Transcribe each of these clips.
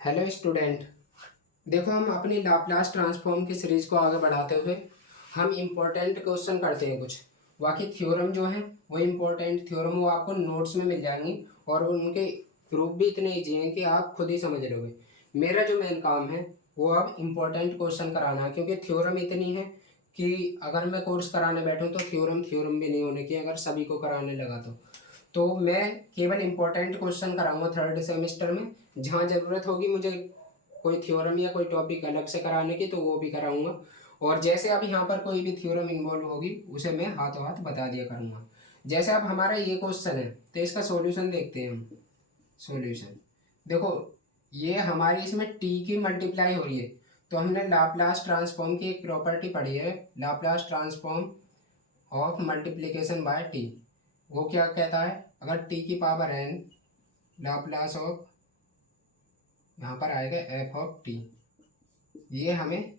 Hello student. देखो, हम अपनी लाप्लास ट्रांसफॉर्म की सीरीज को आगे बढ़ाते हुए हम इम्पोर्टेंट क्वेश्चन करते हैं कुछ। बाकी थ्योरम जो है वो इम्पोर्टेंट थ्योरम वो आपको नोट्स में मिल जाएंगी और उनके प्रूफ भी इतने ईजी हैं कि आप खुद ही समझ लोगे। मेरा जो मेन काम है वो अब इम्पोर्टेंट क्वेश्चन कराना है, क्योंकि थ्योरम इतनी है कि अगर मैं कोर्स कराने बैठूँ तो थ्योरम थ्योरम भी नहीं होने की, अगर सभी को कराने लगा तो मैं केवल इम्पोर्टेंट क्वेश्चन कराऊंगा थर्ड सेमेस्टर में। जहाँ ज़रूरत होगी मुझे कोई थ्योरम या कोई टॉपिक अलग से कराने की तो वो भी कराऊंगा, और जैसे अब यहाँ पर कोई भी थ्योरम इन्वॉल्व होगी उसे मैं हाथों हाथ बता दिया करूँगा। जैसे अब हमारा ये क्वेश्चन है तो इसका सॉल्यूशन देखते हैं हम। सॉल्यूशन देखो, ये हमारी इसमें टी की मल्टीप्लाई हो रही है, तो हमने लाप्लास ट्रांसफॉर्म की एक प्रॉपर्टी पढ़ी है, Laplace transform of multiplication bye T. वो क्या कहता है, अगर टी की पावर एन लाप्लास ऑफ, यहाँ पर आएगा एफ ऑफ टी, ये हमें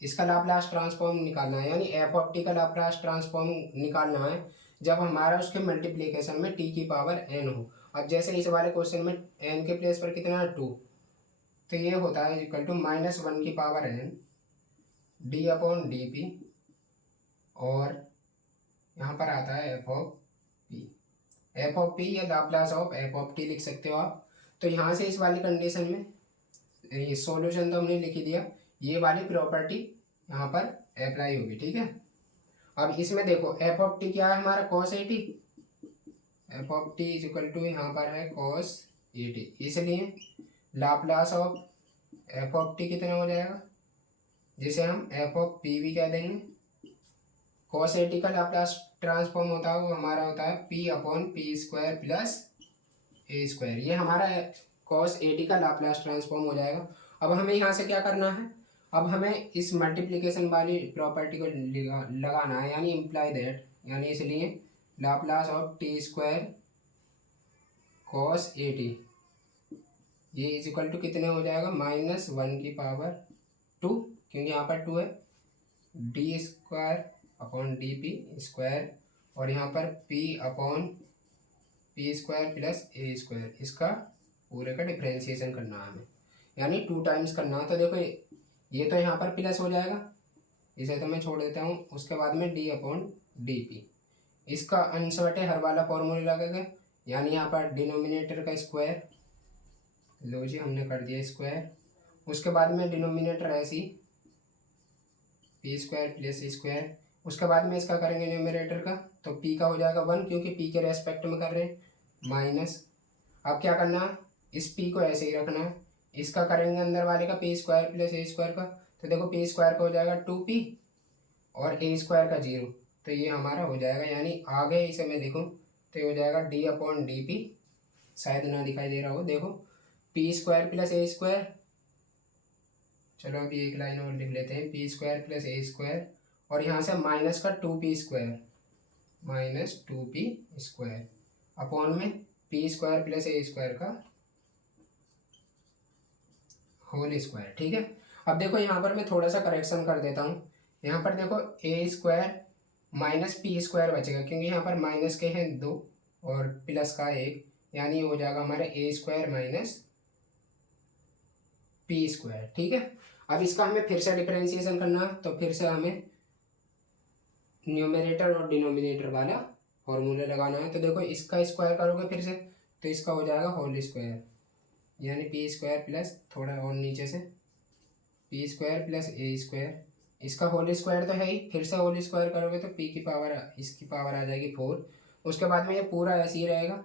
इसका लाप्लास ट्रांसफॉर्म निकालना है, यानी एफ ऑफ टी का लाप्लास ट्रांसफॉर्म निकालना है जब हमारा उसके मल्टीप्लिकेशन में टी की पावर एन हो। अब जैसे इस वाले क्वेश्चन में एन के प्लेस पर कितना है, टू, तो ये होता है इक्वल टू -1 की power n d upon D p, और यहाँ पर आता है F of p. F of p या Laplace of F of t लिख सकते हो आप। तो यहाँ से इस वाली कंडीशन में ये सॉल्यूशन तो हमने लिख ही दिया, ये वाली प्रॉपर्टी यहाँ पर अप्लाई होगी, ठीक है। अब इसमें देखो एफ ऑफ टी क्या है हमारा, cos A T. F of T is equal to यहाँ पर है कॉस ए टी, इसलिए Laplace of F of T कितना हो जाएगा, जिसे हम एफ ऑफ पी भी कह देंगे। कॉस ए टी का लाप्लास ट्रांसफॉर्म होता है वो हमारा होता है p upon P square plus ए स्क्वायर, ये हमारा कॉस ए टी का लाप्लास ट्रांसफॉर्म हो जाएगा। अब हमें यहाँ से क्या करना है, अब हमें इस मल्टीप्लिकेशन वाली प्रॉपर्टी को लगाना है, यानी इम्प्लाई दैट, यानी इसलिए Laplace of T square cos A T, ये इज इक्वल टू कितने हो जाएगा, -1 की पावर 2, क्योंकि यहाँ पर 2 है, d square upon D p square, और यहाँ पर p upon P square plus ए स्क्वायर, इसका पूरे का डिफ्रेंशिएशन करना है हमें, यानी 2 टाइम्स करना है। तो देखो ये तो यहाँ पर प्लस हो जाएगा, इसे तो मैं छोड़ देता हूँ। उसके बाद में डी अपॉन डी पी, इसका अंश बटे हर वाला फॉर्मूला लगेगा, यानी यहाँ पर डिनोमिनेटर का स्क्वायर, लो जी हमने कर दिया स्क्वायर। उसके बाद में डिनोमिनेटर ऐसी पी स्क्वायर प्लस स्क्वायर, उसके बाद में इसका करेंगे न्यूमरेटर का, तो पी का हो जाएगा 1, क्योंकि पी के रेस्पेक्ट में कर रहे हैं, माइनस। अब क्या करना है, इस पी को ऐसे ही रखना है, इसका करेंगे अंदर वाले का पी स्क्वायर प्लस ए स्क्वायर का, तो देखो पी स्क्वायर का हो जाएगा 2p और ए स्क्वायर का 0, तो ये हमारा हो जाएगा, यानी आगे इसे मैं देखूँ तो ये हो जाएगा डी अपॉन डी पी, शायद ना दिखाई दे रहा हो, देखो पी स्क्वायर प्लस ए स्क्वायर, चलो अभी एक लाइन और लिख लेते हैं, पी स्क्वायर प्लस ए स्क्वायर, और यहाँ से माइनस का 2p square, -2p square upon में पी स्क्वायर प्लस ए स्क्वायर का होल स्क्वायर, ठीक है। अब देखो यहाँ पर मैं थोड़ा सा करेक्शन कर देता हूँ, यहाँ पर देखो ए स्क्वायर माइनस पी स्क्वायर बचेगा, क्योंकि यहाँ पर माइनस के हैं 2 और प्लस का 1, यानी हो जाएगा हमारा ए स्क्वायर माइनस पी स्क्वायर, ठीक है। अब इसका हमें फिर से डिफरेंशिएशन करना है, तो फिर से हमें न्यूमरेटर और डिनोमिनेटर वाला फॉर्मूला लगाना है। तो देखो इसका स्क्वायर करोगे फिर से तो इसका हो जाएगा होल स्क्वायर, यानी पी स्क्वायर प्लस थोड़ा और नीचे से पी स्क्वायर प्लस ए स्क्वायर, इसका होल स्क्वायर तो है ही, फिर से होल स्क्वायर करोगे तो पी की पावर, इसकी पावर आ जाएगी 4। उसके बाद में ये पूरा ऐसे ही रहेगा।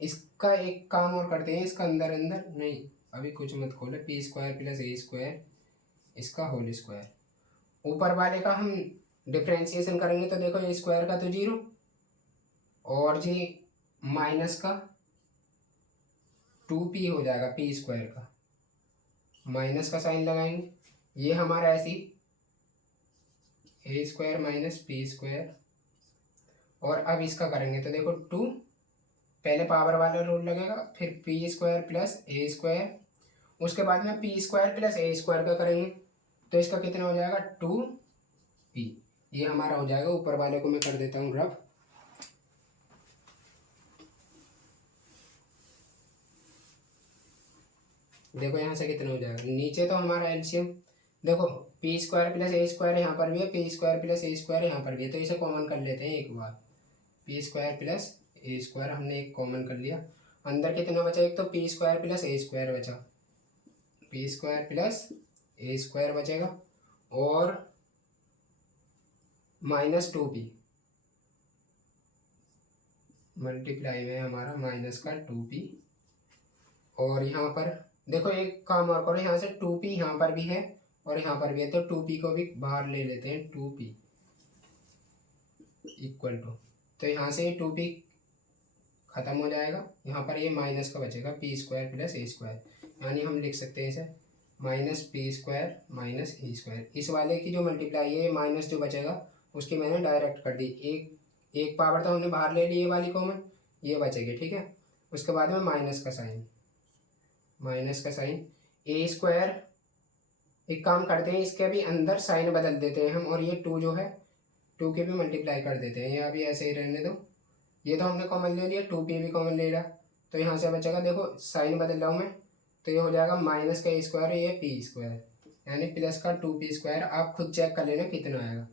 इसका एक काम और करते हैं, इसका अंदर अंदर नहीं, अभी कुछ मत खोले, पी स्क्वायर प्लस ए स्क्वायर, इसका होल स्क्वायर, ऊपर वाले का हम डिफ्रेंशिएशन करेंगे तो देखो ए स्क्वायर का तो 0, और जी माइनस का 2p हो जाएगा, पी स्क्वायर का माइनस का साइन लगाएंगे, ये हमारा ऐसी ए स्क्वायर माइनस पी स्क्वायर, और अब इसका करेंगे तो देखो 2, पहले पावर वाला रूल लगेगा, फिर पी स्क्वायर प्लस ए स्क्वायर, उसके बाद में पी स्क्वायर प्लस ए स्क्वायर का करेंगे तो इसका कितना हो जाएगा 2p, ये हमारा हो जाएगा। ऊपर वाले को मैं कर देता हूँ रफ, देखो यहाँ से कितना हो जाएगा, नीचे तो हमारा एलसीएम देखो पी स्क्वायर प्लस ए स्क्वायर यहाँ पर भी है, पी स्क्वायर प्लस ए स्क्वायर यहाँ पर भी है, तो इसे कॉमन कर लेते हैं एक बार। पी स्क्वायर प्लस ए स्क्वायर हमने एक कॉमन कर लिया, अंदर कितना बचा, एक तो पी स्क्वायर प्लस ए स्क्वायर बचा, पी स्क्वायर प्लस ए स्क्वायर बचेगा और माइनस 2p मल्टीप्लाई में हमारा माइनस का 2p। और यहाँ पर देखो एक काम और करो, यहाँ से 2p यहाँ पर भी है और यहाँ पर भी है, तो 2p को भी बाहर ले लेते हैं, 2p इक्वल टू, तो यहाँ से 2p खत्म हो जाएगा, यहाँ पर ये माइनस का बचेगा पी स्क्वायर प्लस ए स्क्वायर, यानी हम लिख सकते हैं इसे माइनस पी स्क्वायर माइनस ए स्क्वायर। इस वाले की जो मल्टीप्लाई है माइनस जो बचेगा उसकी मैंने डायरेक्ट कर दी, एक पावर तो हमने बाहर ले ली ये वाली कॉमन, ये बचेगी, ठीक है। उसके बाद में माइनस का साइन ए स्क्वायर, एक काम करते हैं इसके भी अंदर साइन बदल देते हैं हम, और ये 2 जो है 2 के भी मल्टीप्लाई कर देते हैं, ये अभी ऐसे ही रहने दो। ये तो हमने कॉमन ले लिया, 2p भी कॉमन ले लिया, तो यहाँ से बचेगा, देखो साइन बदल रहा हूँ मैं, तो ये हो जाएगा माइनस का ए स्क्वायर, ये पी स्क्वायर, यानी प्लस का 2p स्क्वायर, आप खुद चेक कर लेना कितना आएगा,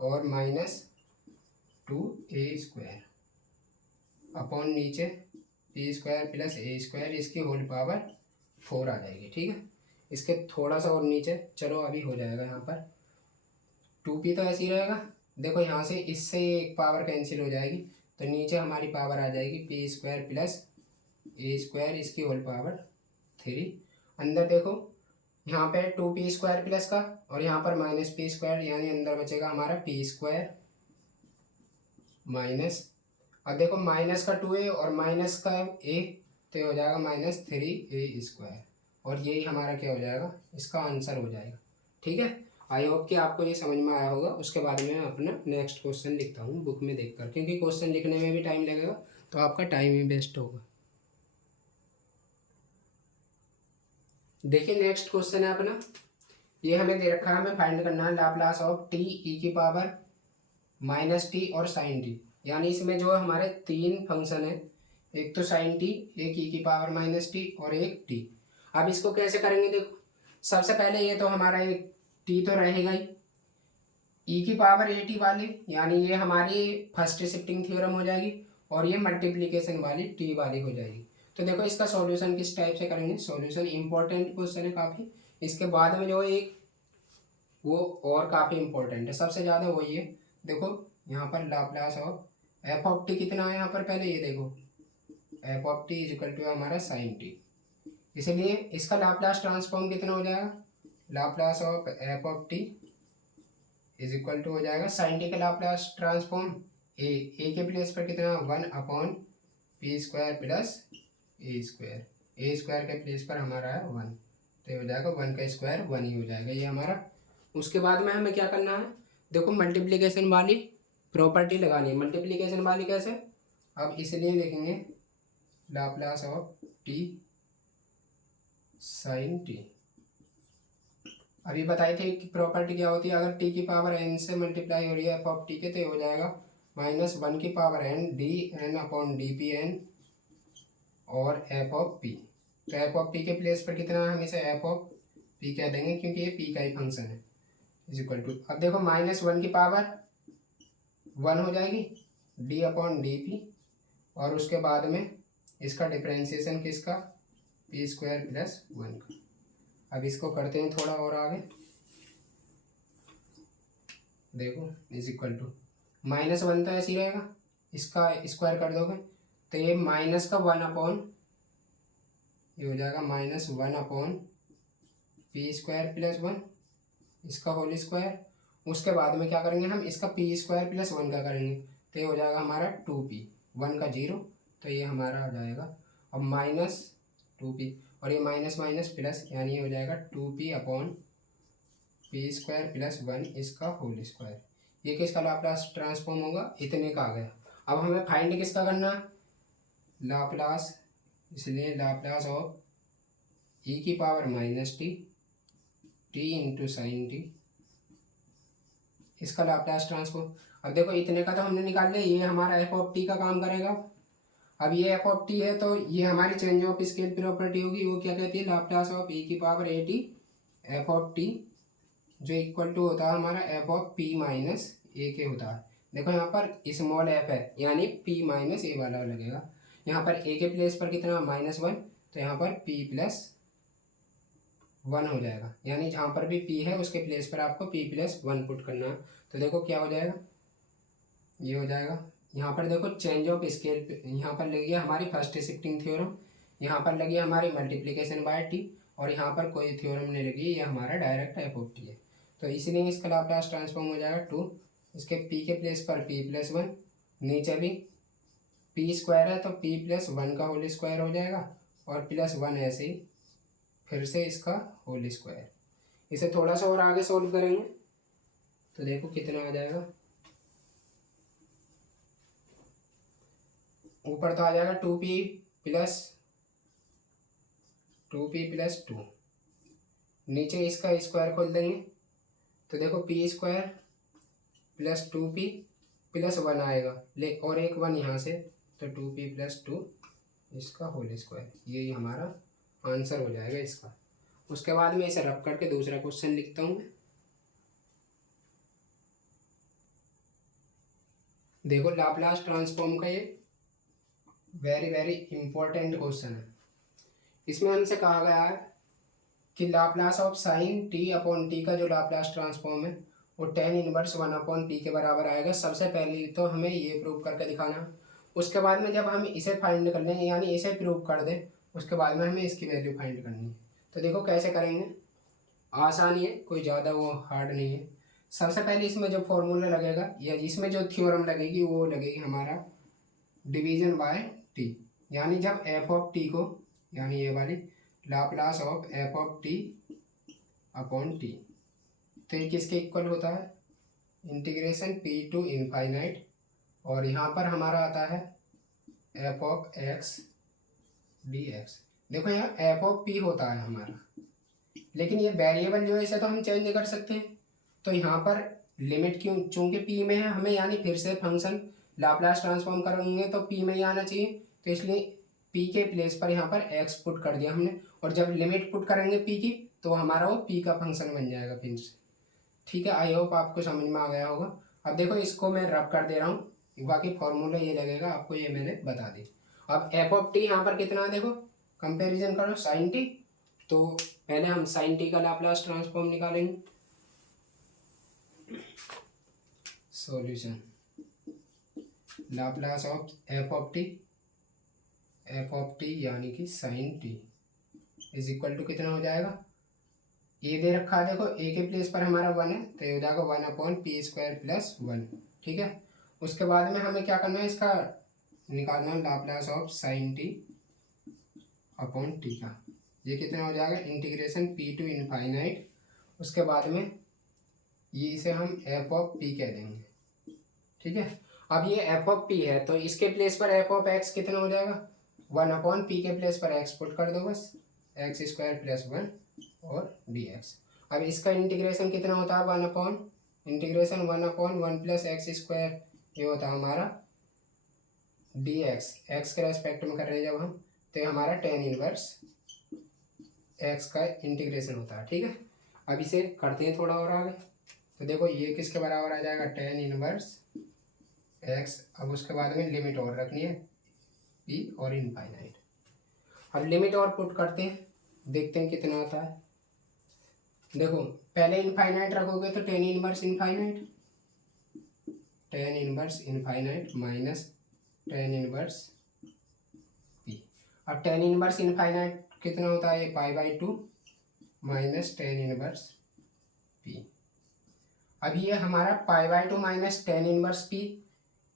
और माइनस 2a स्क्वायर अपॉन नीचे पी स्क्वायर प्लस ए स्क्वायर, इसकी होल पावर 4 आ जाएगी, ठीक है। इसके थोड़ा सा और नीचे, चलो अभी हो जाएगा, यहाँ पर 2p तो ऐसे ही रहेगा, देखो यहाँ से इससे एक पावर कैंसिल हो जाएगी, तो नीचे हमारी पावर आ जाएगी पी स्क्वायर प्लस ए स्क्वायर, इसकी होल पावर 3। अंदर देखो यहाँ पे 2p स्क्वायर प्लस का और यहाँ पर माइनस पी स्क्वायर, यानी अंदर बचेगा हमारा पी स्क्वायर माइनस, अब देखो माइनस का 2a और माइनस का a, तो ये हो जाएगा माइनस 3a स्क्वायर, और यही हमारा क्या हो जाएगा, इसका आंसर हो जाएगा, ठीक है। आई होप कि आपको ये समझ में आया होगा। उसके बाद में मैं अपना नेक्स्ट क्वेश्चन लिखता हूँ बुक में देखकर, क्योंकि क्वेश्चन लिखने में भी टाइम लगेगा तो आपका टाइम ही वेस्ट होगा। देखिए नेक्स्ट क्वेश्चन है अपना, ये हमें दे रखा है, हमें फाइंड करना है लाप्लास ऑफ टी ई की पावर माइनस टी और साइन टी, यानी इसमें जो हमारे 3 फंक्शन है, एक तो साइन टी, एक ई की पावर माइनस टी और एक टी। अब इसको कैसे करेंगे, देखो सबसे पहले ये तो हमारा एक टी तो रहेगा ही, ई की पावर ए टी वाली, यानी ये हमारी फर्स्ट शिफ्टिंग थ्योरम हो जाएगी, और ये मल्टीप्लिकेशन वाली टी वाली हो जाएगी। तो देखो इसका सॉल्यूशन किस टाइप से करेंगे, सॉल्यूशन इंपॉर्टेंट क्वेश्चन है काफ़ी, इसके बाद में जो एक वो और काफ़ी इंपॉर्टेंट है, सबसे ज़्यादा वही है। देखो यहाँ पर Laplace of F of T कितना है, यहाँ पर पहले ये देखो F of T is equal to हमारा साइन टी, इसलिए इसका लाप्लास ट्रांसफॉर्म कितना हो जाएगा, Laplace of F of T is equal to हो जाएगा साइन टी का लाप्लास ट्रांसफॉर्म ए के प्लेस पर कितना 1 अपॉन पी स्क्वायर प्लस ए स्क्वायर के प्लेस पर हमारा है 1, तो ये हो जाएगा 1 का स्क्वायर 1 ही हो जाएगा ये हमारा। उसके बाद में हमें क्या करना है, देखो मल्टीप्लिकेशन वाली प्रॉपर्टी लगानी है। मल्टीप्लिकेशन वाली कैसे, अब इसलिए लिखेंगे Laplace of T sine T. अभी बताई थी कि प्रॉपर्टी क्या होती है, अगर टी की पावर n से मल्टीप्लाई हो रही है एफ ऑफ टी के, तो हो जाएगा -1 की power n D N upon D P N और एफ ऑफ पी। तो एफ ऑफ पी के प्लेस पर कितना है, हम इसे एफ ऑफ पी कह देंगे क्योंकि ये पी का ही फंक्शन है, इज इक्वल टू, अब देखो -1 की पावर 1 हो जाएगी डी अपॉन डी पी, और उसके बाद में इसका डिफ्रेंशिएशन किसका, पी स्क्वायर प्लस 1 का। अब इसको करते हैं थोड़ा और आगे, देखो इज इक्वल टू -1 तो ऐसे ही रहेगा, इसका स्क्वायर कर दोगे तो ये माइनस का 1 अपॉन, ये हो जाएगा -1 अपॉन पी स्क्वायर प्लस 1, इसका होल स्क्वायर। उसके बाद में क्या करेंगे हम, इसका पी स्क्वायर प्लस 1 का करेंगे, तो ये हो जाएगा हमारा 2p, 1 का 0, तो ये हमारा हो जाएगा अब -2p, और ये माइनस माइनस प्लस, यानी ये हो जाएगा 2p upon P square plus 1 इसका होल स्क्वायर। ये किसका लाप्लास ट्रांसफॉर्म होगा, इतने का आ गया। अब हमें फाइंड किसका करना है, लाप्लास, इसलिए लाप्लास ऑफ ई की power minus T T into sine T, इसका लाप्लास ट्रांसफॉर्म। अब देखो इतने का तो हमने निकाल लिया, ये हमारा एफ ऑफ टी का काम करेगा। अब ये एफ ऑफ टी है तो ये हमारी चेंज ऑफ स्केल प्रॉपर्टी होगी, वो क्या कहती है, लाप्लास ऑफ e की power A T F of T, जो इक्वल टू होता है हमारा एफ ऑफ पी माइनस ए के होता है। देखो यहाँ पर स्मॉल एफ है यानी पी माइनस ए वाला लगेगा, यहाँ पर ए के प्लेस पर कितना -1, तो यहाँ पर p प्लस 1 हो जाएगा, यानी जहाँ पर भी p है उसके प्लेस पर आपको p प्लस 1 पुट करना है। तो देखो क्या हो जाएगा, ये हो जाएगा। यहाँ पर देखो चेंज ऑफ स्केल, यहाँ पर लगी है हमारी फर्स्ट शिफ्टिंग थ्योरम, यहाँ पर लगी है हमारी मल्टीप्लिकेशन बाय टी, और यहाँ पर कोई थ्योरम नहीं लगी, ये हमारा डायरेक्ट एफ ऑफ टी है। तो इसीलिए इसका लाप्लास ट्रांसफॉर्म हो जाएगा 2, इसके p के प्लेस पर p प्लस 1, नीचे भी p स्क्वायर है तो p प्लस 1 का होल स्क्वायर हो जाएगा, और प्लस 1 ऐसे ही फिर से इसका होल स्क्वायर। इसे थोड़ा सा और आगे सोल्व करेंगे तो देखो कितना आ जाएगा, ऊपर तो आ जाएगा 2p प्लस 2, नीचे इसका स्क्वायर खोल देंगे तो देखो p square plus 2p plus 1 आएगा, ले और एक 1 यहाँ से, तो 2p प्लस 2 इसका होल स्क्वायर, ये हमारा आंसर हो जाएगा इसका। उसके बाद में इसे रब करके दूसरा क्वेश्चन लिखता हूँ। देखो लाप्लास ट्रांसफॉर्म का ये वेरी इंपॉर्टेंट क्वेश्चन है। इसमें हमसे कहा गया है कि Laplace of sine T upon T का जो लाप्लास ट्रांसफॉर्म है वो tan इनवर्स 1 अपॉन पी के बराबर आएगा। सबसे पहले तो हमें ये प्रूव करके दिखाना, उसके बाद में जब हम इसे फाइंड कर लें यानी इसे प्रूव कर दें, उसके बाद में हमें इसकी वैल्यू फाइंड करनी है। तो देखो कैसे करेंगे, आसान है, कोई ज़्यादा वो हार्ड नहीं है। सबसे पहले इसमें जो फॉर्मूला लगेगा या इसमें जो थ्योरम लगेगी वो लगेगी हमारा डिवीजन बाय टी, यानी जब एफ ऑफ टी को, यानी ये वाली Laplace of F of T upon T, तो ये किसके इक्वल होता है, इंटीग्रेशन पी टू इनफाइनाइट, और यहाँ पर हमारा आता है F of x D x. देखो यहाँ एफ ऑफ पी होता है हमारा, लेकिन ये वेरिएबल जो है इसे तो हम चेंज कर सकते हैं, तो यहाँ पर लिमिट क्यों, चूंकि पी में है हमें, यानी फिर से फंक्शन लाप्लास ट्रांसफॉर्म करेंगे तो पी में ही आना चाहिए, तो इसलिए पी के प्लेस पर यहाँ पर एक्स पुट कर दिया हमने, और जब लिमिट पुट करेंगे पी की तो हमारा वो पी का फंक्शन बन जाएगा फिर से। ठीक है, आई होप आपको समझ में आ गया होगा। अब देखो इसको मैं रब कर दे रहा हूँ, बाकी फॉर्मूला ये लगेगा आपको, ये मैंने बता दी। अब एफ ऑफ टी यहाँ पर कितना है, देखो कंपैरिजन करो साइन टी, तो पहले हम साइन टी का लाप्लास ट्रांसफॉर्म निकालेंगे। Solution Laplace of F of T यानी कि sine T is equal to कितना हो जाएगा, ये दे रखा है देखो, ए के प्लेस पर हमारा 1 है तो ये हो जाएगा 1 अपॉन पी स्क्वायर प्लस 1। ठीक है, उसके बाद में हमें क्या करना है, इसका निकालना है Laplace of sine T upon T का, ये कितना हो जाएगा, इंटीग्रेशन पी टू इनफाइनाइट, उसके बाद में ये इसे हम एफ ऑफ पी कह देंगे। ठीक है, अब ये एफ ऑफ पी है तो इसके प्लेस पर एफ ऑफ एक्स कितना हो जाएगा, 1 अपॉन पी के प्लेस पर एक्स पुट कर दो बस, एक्स स्क्वायर प्लस 1 और डी एक्स। अब इसका इंटीग्रेशन कितना होता है, 1 upon integration 1 upon 1 plus x square, ये होता है हमारा डी एक्स, एक्स के रेस्पेक्ट में कर रहे हैं जब हम, तो ये हमारा tan इनवर्स एक्स का इंटीग्रेशन होता है। ठीक है, अब इसे करते हैं थोड़ा और आगे, तो देखो ये किसके बराबर आ जाएगा, tan इनवर्स एक्स। अब उसके बाद में लिमिट और रखनी है पी और इनफाइनाइट। अब लिमिट और पुट करते हैं, देखते हैं कितना आता है। देखो पहले इनफाइनाइट रखोगे तो tan inverse infinite minus tan inverse P. अब tan इनवर्स इनफाइनाइट कितना होता है, π/2 माइनस tan इनवर्स पी। अब ये हमारा π/2 माइनस tan इनवर्स पी,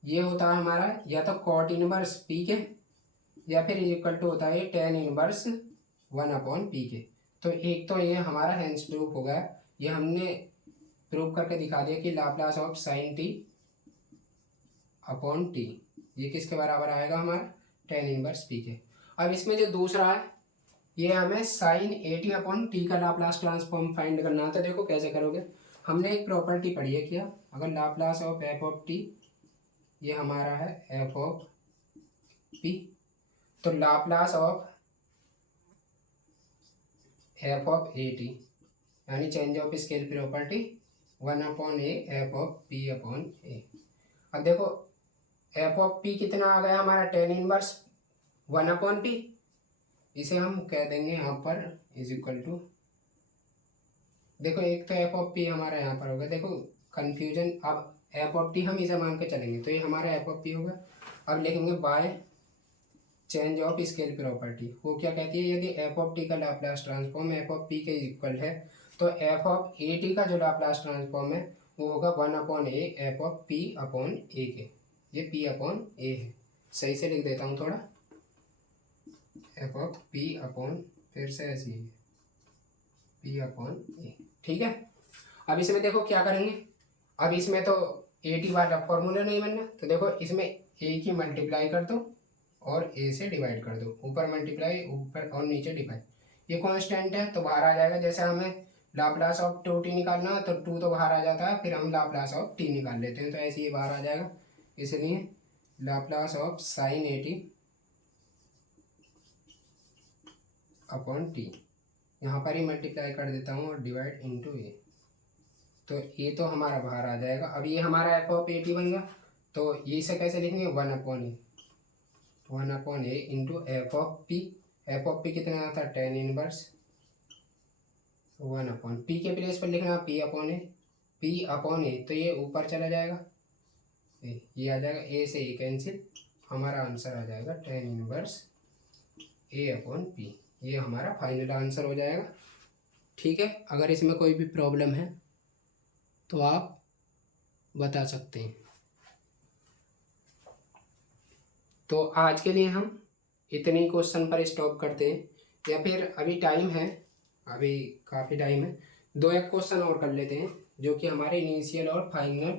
ये होता है हमारा या तो cot इनवर्स पी के, या फिर इक्वल टू होता है tan इनवर्स 1 अपॉन पी के। तो एक तो ये हमारा हेंस प्रूफ हो गया, ये हमने प्रूफ करके दिखा दिया कि Laplace of sine T upon T ये किसके बराबर आएगा, हमारा tan इनवर्स पी के। अब इसमें जो दूसरा है, ये हमें sine A T upon T का लाप्लास ट्रांसफॉर्म फाइंड करना था। देखो कैसे करोगे, हमने एक प्रॉपर्टी पढ़ी है क्या, अगर Laplace of F of t, ये हमारा है एफ ऑफ पी। तो Laplace of F of a t यानी change of scale property 1/a f of p upon a. अब देखो एफ ऑफ पी कितना आ गया हमारा, टेन इनवर्स 1/p। इसे हम कह देंगे यहाँ पर इज इक्वल टू, देखो एक तो एफ ऑफ पी हमारा यहाँ पर होगा, देखो कन्फ्यूजन, अब एफ ऑफ टी हम इसे मान के चलेंगे तो ये हमारा एफ ऑफ पी होगा। अब लिखेंगे by change of scale property, वो क्या कहती है, यदि एफ ऑफ टी का Laplace transform F of P के इक्वल है तो एफ ऑफ ए टी का जो लाप्लास ट्रांसफॉर्म है वो होगा 1/a f of p upon a के। ये पी अपॉन ए है, सही से लिख देता हूँ थोड़ा, एफ ऑफ पी अपॉन, फिर से ऐसे ही पी अपॉन ए, ठीक है। अब इसमें देखो क्या करेंगे, अब इसमें तो ए टी वाला फॉर्मूला नहीं बनना, तो देखो इसमें ए की मल्टीप्लाई कर दो और ए से डिवाइड कर दो, ऊपर मल्टीप्लाई ऊपर और नीचे डिवाइड। ये कांस्टेंट है तो बाहर आ जाएगा, जैसे हमें लाप्लास ऑफ 2t निकालना है तो 2 तो बाहर आ जाता है, फिर हम लाप्लास ऑफ t निकाल लेते हैं तो ऐसे ये बाहर आ जाएगा। इसलिए Laplace of sine A T upon T, यहाँ पर ही मल्टीप्लाई कर देता हूँ और डिवाइड इंटू ए, तो ये तो हमारा बाहर आ जाएगा। अब ये हमारा एफ ऑफ ए टी बन गया, तो ये इसे कैसे लिखेंगे, 1/a into F of p. F of P कितना आता है, टेन इनवर्स 1/p के प्लेस पर लिखना पी अपॉन ए, तो ये ऊपर चला जाएगा, ये आ जाएगा, ए से ए कैंसिल, हमारा आंसर आ जाएगा टेन इनवर्स ए अपॉन पी। ये हमारा फाइनल आंसर हो जाएगा, ठीक है। अगर इसमें कोई भी प्रॉब्लम है तो आप बता सकते हैं। तो आज के लिए हम इतने ही क्वेश्चन पर स्टॉप करते हैं, या फिर अभी टाइम है, अभी काफ़ी टाइम है, 2-1 क्वेश्चन और कर लेते हैं जो कि हमारे इनिशियल और फाइनल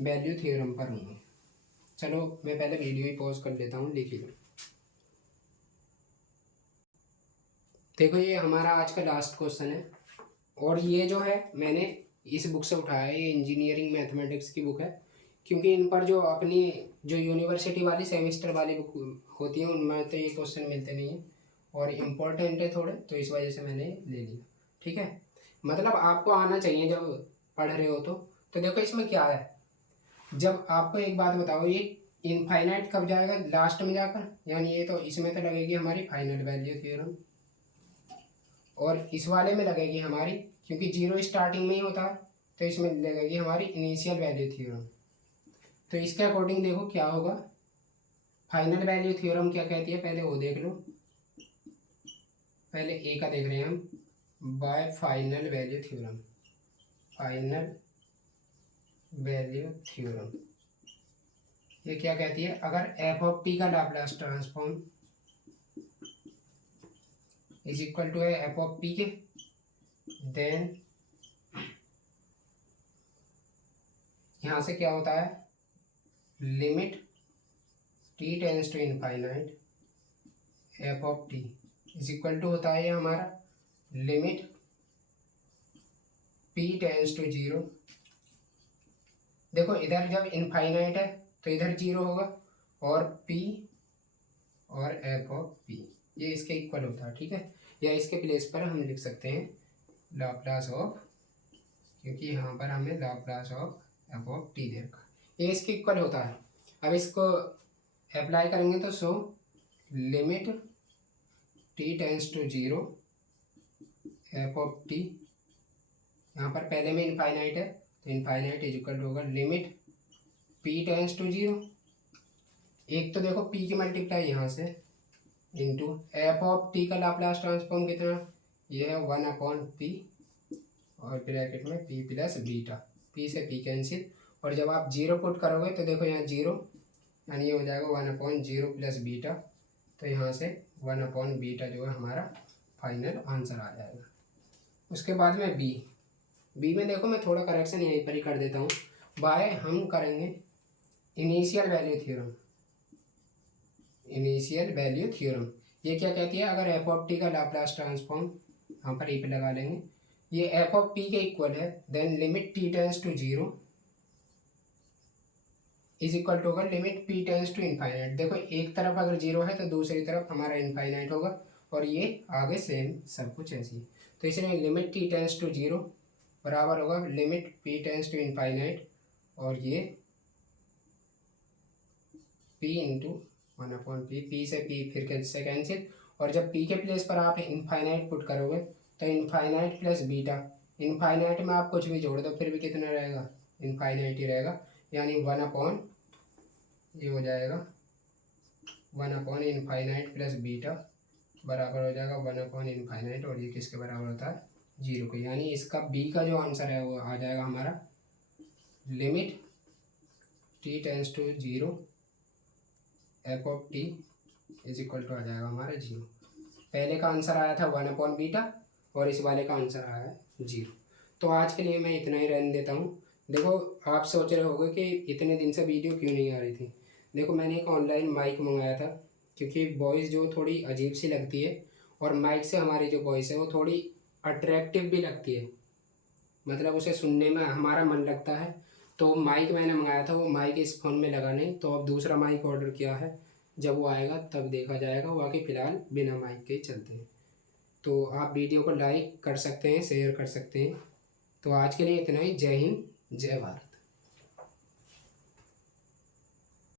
वैल्यू थ्योरम पर होंगे। चलो मैं पहले वीडियो ही पॉज कर लेता हूँ, लिख ही लो। देखो ये हमारा आज का लास्ट क्वेश्चन है, और ये जो है मैंने इस बुक से उठाया है, ये इंजीनियरिंग मैथमेटिक्स की बुक है, क्योंकि इन पर जो अपनी जो यूनिवर्सिटी वाली सेमेस्टर वाली बुक होती है उनमें तो ये क्वेश्चन मिलते नहीं हैं और इम्पोर्टेंट है थोड़े, तो इस वजह से मैंने ले लिया, ठीक है। मतलब आपको आना चाहिए जब पढ़ रहे हो तो देखो इसमें क्या है, जब आपको एक बात बताओ, ये इनफाइनाइट कब जाएगा, लास्ट में जाकर, यानी ये तो इसमें तो लगेगी हमारी फाइनल वैल्यू थ्योरम, और इस वाले में लगेगी हमारी, क्योंकि जीरो स्टार्टिंग में ही होता है तो इसमें लगेगी हमारी इनिशियल वैल्यू थ्योरम। तो इसके अकॉर्डिंग देखो क्या होगा, फाइनल वैल्यू थ्योरम क्या कहती है पहले वो देख लो। पहले ए का देख रहे हैं हम, by final value theorem, final value theorem ये क्या कहती है, अगर एफ ऑफ टी का Laplace transform is equal to है एफ ऑफ पी के, देन यहाँ से क्या होता है, limit T tends to infinite F of T is equal to होता है ये हमारा limit P tends to zero. देखो इधर जब इनफाइनाइट है तो इधर जीरो होगा, और पी और एफ ऑफ पी ये इसके इक्वल होता है, ठीक है। या इसके प्लेस पर हम लिख सकते हैं लाप्लास ऑफ, क्योंकि यहाँ पर हमें Laplace of F of t दे रखा, ये इसके इक्वल होता है। अब इसको अप्लाई करेंगे तो so limit T tends to zero F of T, यहाँ पर पहले में इनफाइनाइट है तो इनफाइनाइट इज इक्वल टू होगा limit P tends to zero, एक तो देखो पी की मल्टीप्लाई यहाँ से इंटू एफ ऑफ टी का लाप्लास ट्रांसफॉर्म कितना, ये है 1/p और ब्रैकेट में p प्लस बीटा, p से p कैंसिल, और जब आप जीरो पुट करोगे तो देखो यहाँ जीरो, यानी ये हो जाएगा 1/0 प्लस बीटा, तो यहाँ से 1/बीटा जो है हमारा फाइनल आंसर आ जाएगा। उसके बाद में बी में देखो मैं थोड़ा करेक्शन यहीं पर ही कर देता हूँ, बाय हम करेंगे initial value theorem, initial value theorem ये क्या कहती है, अगर एफ ऑफ टी का लाप्लास ट्रांसफॉर्म यहाँ पर ई पे लगा लेंगे, ये एफ ऑफ पी के इक्वल है, then limit T tends to zero is equal to होगा limit P tends to infinite. देखो एक तरफ अगर जीरो है तो दूसरी तरफ हमारा इनफाइनाइट होगा, और ये आगे सेम सब कुछ ऐसी। तो इसलिए limit T tends to zero बराबर होगा limit P tends to infinite, और ये p इंटू 1/p, p से p फिर कैसे कैंसिल, और जब p के प्लेस पर आप इनफाइनाइट पुट करोगे तो इनफाइनाइट प्लस बीटा, इनफाइनाइट में आप कुछ भी जोड़ दो फिर भी कितना रहेगा, इनफाइनाइट ही रहेगा, यानी 1/, ये हो जाएगा 1/ इनफाइनाइट प्लस बीटा बराबर हो जाएगा 1/ इनफाइनाइट, और ये किसके बराबर होता है, जीरो के। यानी इसका बी का जो आंसर है वो आ जाएगा हमारा limit T tends to zero F of T is equal to आ जाएगा हमारा जीरो। पहले का आंसर आया था 1/ बीटा, और इस वाले का आंसर आया है जीरो। तो आज के लिए मैं इतना ही रहने देता हूँ। देखो आप सोच रहे होगे कि इतने दिन से वीडियो क्यों नहीं आ रही थी। देखो मैंने एक ऑनलाइन माइक मंगाया था, क्योंकि वॉइस जो थोड़ी अजीब सी लगती है, और माइक से हमारी जो वॉइस है वो थोड़ी अट्रैक्टिव भी लगती है, मतलब उसे सुनने में हमारा मन लगता है। तो माइक मैंने मंगाया था, वो माइक इस फ़ोन में लगा नहीं, तो अब दूसरा माइक ऑर्डर किया है, जब वो आएगा तब देखा जाएगा। बाकी फ़िलहाल बिना माइक के ही चलते हैं। तो आप वीडियो को लाइक कर सकते हैं, शेयर कर सकते हैं। तो आज के लिए इतना ही। जय हिंद, जय भारत।